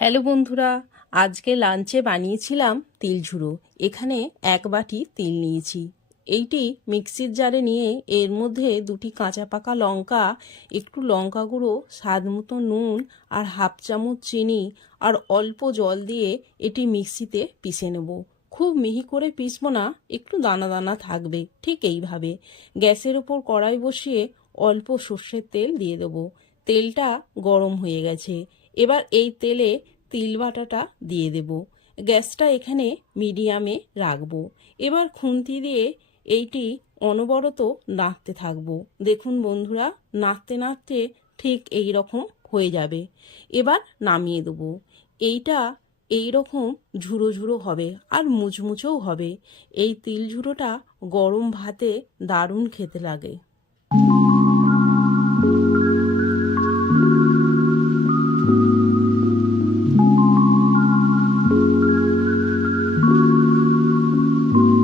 Hello বন্ধুরা, আজকে লাঞ্চে বানিয়েছিলাম তিল ঝুড়ো। এখানে এক বাটি তিল নিয়েছি। এইটি মিক্সির জারে নিয়ে এর মধ্যে দুটি কাঁচা পাকা লঙ্কা, একটু লঙ্কা গুঁড়ো, স্বাদ মতো নুন আর হাফ চামচ চিনি আর অল্প জল দিয়ে এটি মিক্সিতে পিষে নেব। খুব মিহি করে পিষবো না, একটু দানা দানা থাকবে, ঠিক এইভাবে। গ্যাসের ওপর কড়াই বসিয়ে অল্প সর্ষের তেল দিয়ে দেবো। তেলটা গরম হয়ে গেছে। এবার এই তেলে তিল বাটাটা দিয়ে দেব। গ্যাসটা এখানে মিডিয়ামে রাখবো। এবার খুন্তি দিয়ে এইটি অনবরত নাড়তে থাকবো। দেখুন বন্ধুরা, নাড়তে নাড়তে ঠিক এই রকম হয়ে যাবে। এবার নামিয়ে দেবো। এইটা এই রকম ঝুড়ো ঝুড়ো হবে আর মুচমুচেও হবে। এই তিল ঝুড়োটা গরম ভাতে দারুণ খেতে লাগে।